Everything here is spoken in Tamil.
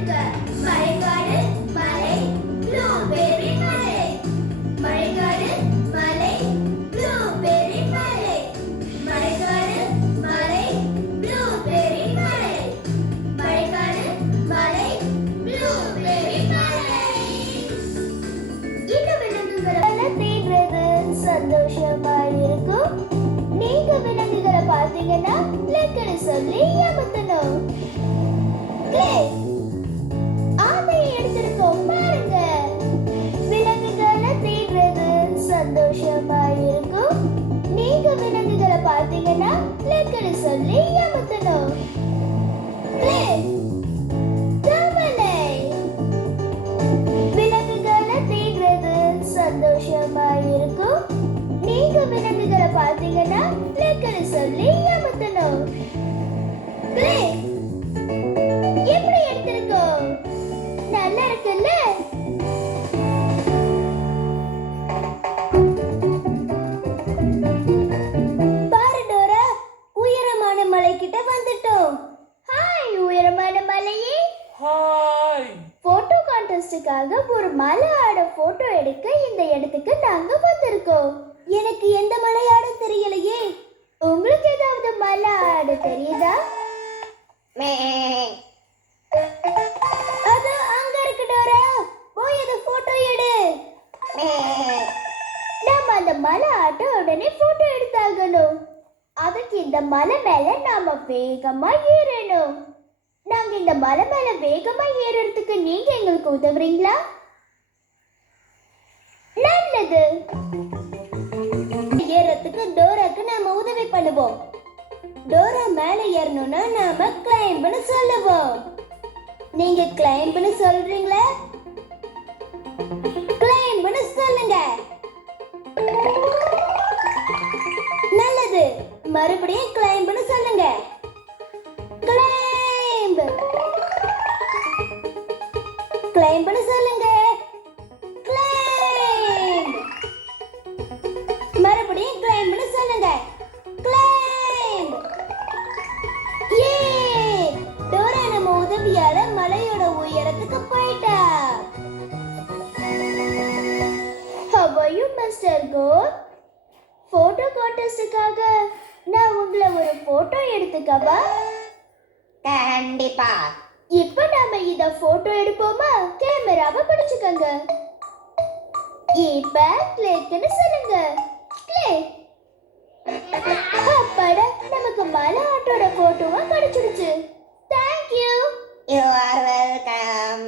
இருக்க மழைக்காடு மலை ப்ளூபெர்ரி மலை மழைக்காடு மலை ப்ளூபெர்ரி மலை மழைக்காடு மலை ப்ளூபெர்ரி மலை மழைக்காடு மலை ப்ளூபெர்ரி மலை. இந்த விலங்குகளை தேடுறது சந்தோஷமா இருக்கும். நீங்க விலங்குகளை பார்த்தீங்கன்னா லெக்கன்னு சொல்லி ஏமாத்தணும். அதை எடுத்திருக்கோம் பாருங்க. விலங்குகளை தேடுறது சந்தோஷமா இருக்கும். நீங்க விலங்குகளை பார்த்தீங்கன்னா லெக்கன்னு சொல்லி ஏமாத்தணும். தவளை. விலங்குகளை தேடுறது சந்தோஷமா இருக்கும். நீங்க விலங்குகளை பார்த்தீங்கன்னா லெக்கன்னு சொல்லி ஏமாத்தணும். எப்படி எடுத்திருக்கோம்? நல்லா இருக்குல்ல? பாரு டோரா, உயரமான மலை கிட்ட வந்துட்டோம். ஹாய் உயரமான மலையே. ஹாய். போட்டோ கான்டெஸ்டுக்காக ஒரு மலை ஆட போட்டோ எடுக்க இந்த இடத்துக்கு நாங்க வந்திருக்கோம். எனக்கு எந்த மலை ஆட தெரியலையே. உங்களுக்கு ஏதாவது மலை ஆட தெரியுதா? அது அங்க இருக்கு டோரா, போய் அந்த போட்டோ எடு. நாம அந்த மலை ஆட்ட உடனே போட்டோ எடுத்தாகணும். அதுக்கு இந்த மலை மேல நாம வேகமா ஏறணும். நாங்க இந்த மலை மேல வேகமா ஏறறதுக்கு நீங்க எங்களுக்கு உதவுறீங்களா? நல்லது. ஏறதுக்கு டோராக்கு நாம உதவி பண்ணுவோம். டோரா மேல ஏறணும்னா நாம கிளைம்ப்னு சொல்லுவோம். நீங்க கிளைம்ப்னு சொல்றீங்களா? கிளைம்ப்னு சொல்லுங்க. நல்லது. மறுபடியும் கிளைம்ப்னு சொல்லுங்க. கிளைம்ப். கிளைம்ப்னு சொல்லுங்க. கிளைம்ப். மறுபடியும் கிளைம்ப்னு சொல்லுங்க. கிளைம்ப். ஏ! டோரா நம்ம உதவியால மலையோட உயரத்துக்கு போயிட்டா. How are you, Mr. Goat? Photo கான்டெஸ்டுக்காக நான் உங்களை ஒரு போட்டோ எடுத்துக்கவா? கண்டிப்பா. இப்ப நாம இத போட்டோ எடுப்போமா? கேமராவை பிடிச்சுக்கங்க. இப்ப கிளிக்னு சொல்லுங்க. கிளிக். அப்பாடா, நமக்கு மலை ஆட்டோட போட்டோவா கிடைச்சிடுச்சு. Thank you. You are welcome.